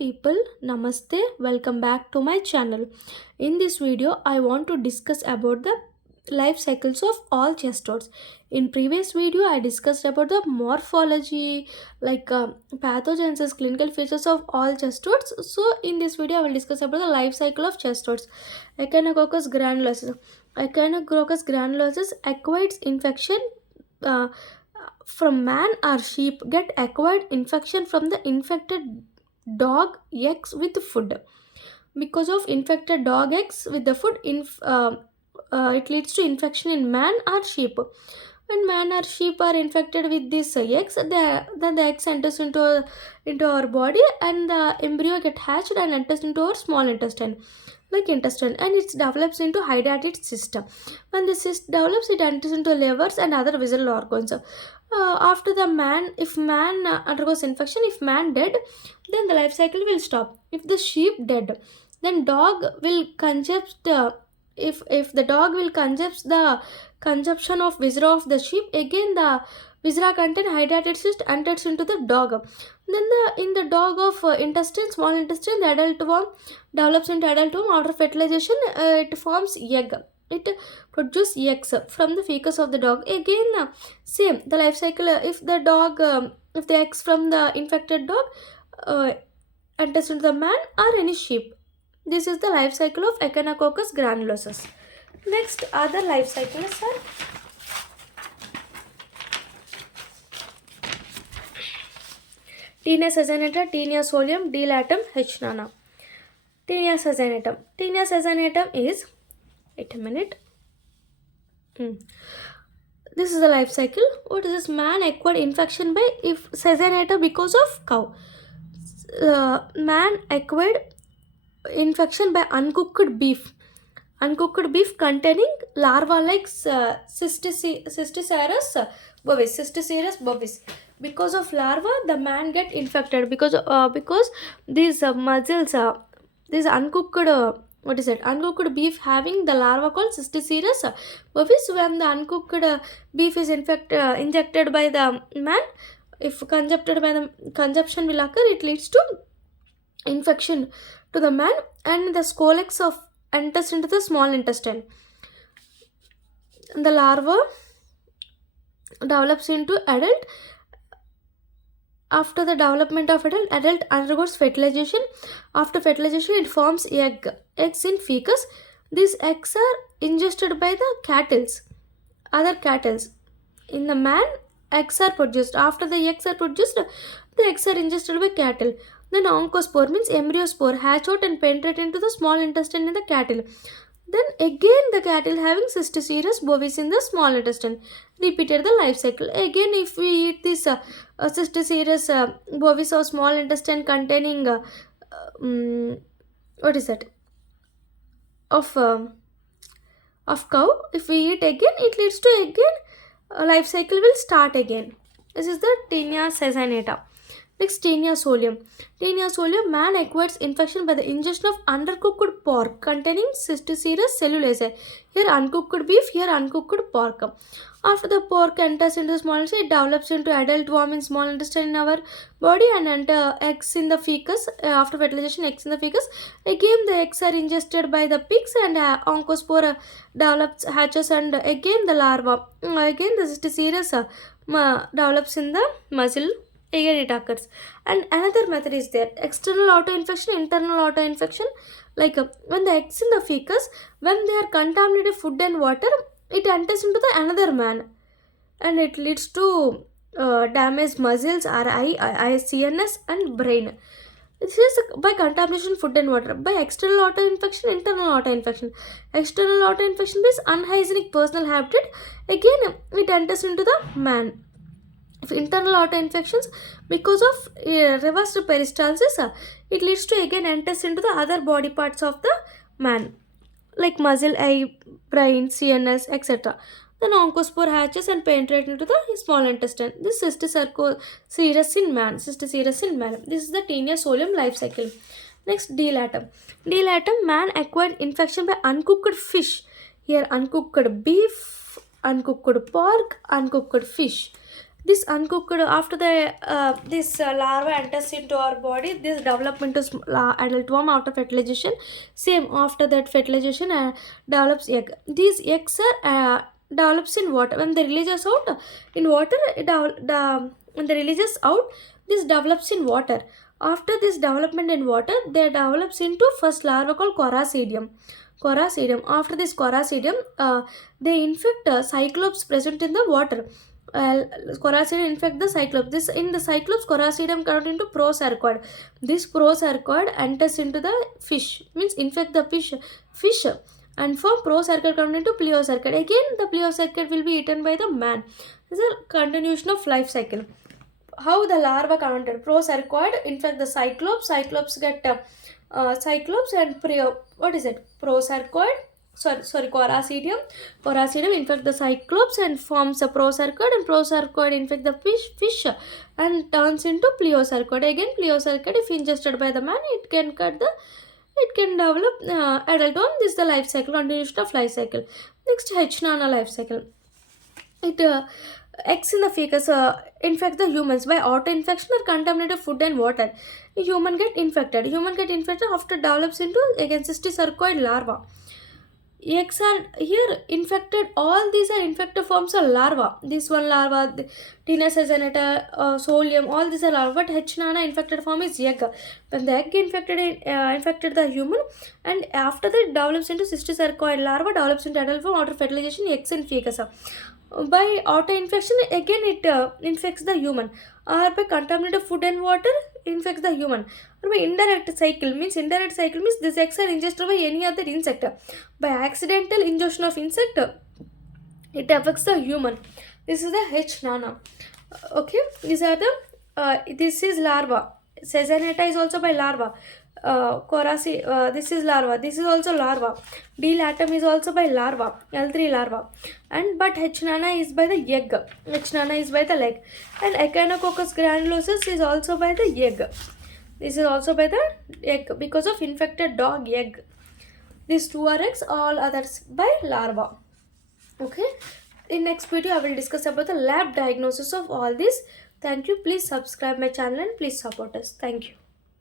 People, namaste, welcome back to my channel. In this video I want to discuss about the life cycles of all chestodes. In previous video I discussed about the morphology, pathogenesis, clinical features of all chestodes. So in this video I will discuss about the life cycle of chestodes. Echinococcus granulosus. Echinococcus granulosus acquired infection uh, from man or sheep, get acquired infection from the infected dog eggs with food. Because of infected dog eggs with the food, it leads to infection in man or sheep. When man or sheep are infected with these eggs, then the eggs enters into our body, and the embryo get hatched and enters into our small intestine, like intestine, and it develops into hydatid cyst. When the cyst develops, it enters into livers and other visceral organs. After the man, if man undergoes infection, if man dead, then the life cycle will stop. If the sheep dead, then dog will concept. If the dog will concept the consumption of viscera of the sheep, again the viscera contain hydrated cyst enters into the dog. Then in the dog of intestine, small intestine, the adult worm develops into adult worm. After fertilization, it forms egg. It produces eggs from the feces of the dog. Again, same the life cycle. If the eggs from the infected dog uh, enters into the man or any sheep. This is the life cycle of Echinococcus granulosus. Next, other life cycles are Taenia sazonata, Taenia solium, dilatum, H. nana. Taenia sazonata. Taenia sazonata is, wait a minute. This is the life cycle. What is this? Man acquired infection by if sazonata because of cow. Man acquired infection by uncooked beef. Uncooked beef containing larva like Cysticerus bovis. Cysticerus bovis. Because of larva, the man get infected because these muzzles, these uncooked what is it? Uncooked beef having the larva called Cysticerus bovis. When the uncooked beef is injected by the man, if consumpted by the consumption will occur, it leads to infection to the man, and the scolex of enters into the small intestine. The larva develops into adult. After the development of adult undergoes fertilization. After fertilization, it forms eggs in fecus. These eggs are ingested by the other cattle. In the man, eggs are produced. After the eggs are produced, the eggs are ingested by cattle. Then oncospore means embryospore hatch out and penetrate into the small intestine in the cattle. Then again the cattle having Cysticerus bovis in the small intestine. Repeated the life cycle. Again, if we eat this Cysticerus bovis or small intestine containing what is that of cow, if we eat again, it leads to again life cycle will start again. This is the Taenia sazonata. Next, Taenia solium. Taenia solium, man acquires infection by the ingestion of undercooked pork containing Cysticerus cellulose. Here uncooked beef, here uncooked pork. After the pork enters into the small intestine, it develops into adult worm in small intestine in our body and enter eggs in the fecus. After fertilization, eggs in the fecus. Again, the eggs are ingested by the pigs, and oncospore develops hatches, and again the larva. Again, the Cysticerus develops in the muzzle. Again it occurs. And another method is there: external autoinfection, internal autoinfection. When the eggs in the fecus, when they are contaminated food and water, it enters into the another man, and it leads to damaged muscles, CNS and brain. This is by contamination food and water. By external autoinfection, internal autoinfection. External autoinfection means unhygienic personal habitat. Again it enters into the man. If internal autoinfections because of reversed peristalsis, it leads to again enters into the other body parts of the man, like muscle, eye, brain, CNS, etc. Then oncospore hatches and penetrate into the small intestine. This Cysticerus in man. Cysticerus in man. This is the Taenia solium life cycle. Next, dilatum. Dilatum, man acquired infection by uncooked fish. Here uncooked beef, uncooked pork, uncooked fish. This uncooked after the this larva enters into our body, this development is adult worm after fertilization. Same after that fertilization develops egg. These eggs are develops in water. When they releases out in water, when they releases out, this develops in water. After this development in water, they develops into first larva called coracidium. Coracidium. After this coracidium, they infect cyclops present in the water. Coracidium infect the cyclops. This in the cyclops, coracidium convert into prosarcoid. This prosarcoid enters into the fish, means infect the fish and form prosarcoid convert into pleosarcoid. Again, the pleosarcoid will be eaten by the man. This is a continuation of life cycle. How the larva converted prosarcoid infect the cyclops. Cyclops get cyclops and what is it? Prosarcoid. Sorry, coracidium. Coracidium infect the cyclops and forms a prosarcoid, and prosarcoid infect the fish and turns into pleosarcoid. Again, pleosarcoid, if ingested by the man, it can develop adult worm. This is the life cycle, continuation of life cycle. Next, H. nana life cycle. It eggs in the fetus infect the humans by auto-infection or contaminated food and water. Human get infected. Human get infected after develops into again cystic larva. Eggs are here infected. All these are infected forms of larva. This one larva, Tina sezonata, solium, all these are larva. But H. nana infected form is egg. When the egg infected the human, and after that it develops into cysticercoid larva, develops into adult form after fertilization, eggs and fetus. By auto infection, again it infects the human, or by contaminated food and water infects the human, or by indirect cycle, means this eggs are ingested by any other insect. By accidental ingestion of insect, it affects the human. This is the H. nana. Okay, these are the this is larva. Sezonata is also by larva. This is larva. This is also larva. D. latum is also by larva. L3 larva. And but H. nana is by the egg. H. nana is by the leg. And Echinococcus granulosus is also by the egg. This is also by the egg because of infected dog egg. These two are eggs, all others by larva. Okay. In next video, I will discuss about the lab diagnosis of all this. Thank you. Please subscribe my channel and please support us. Thank you.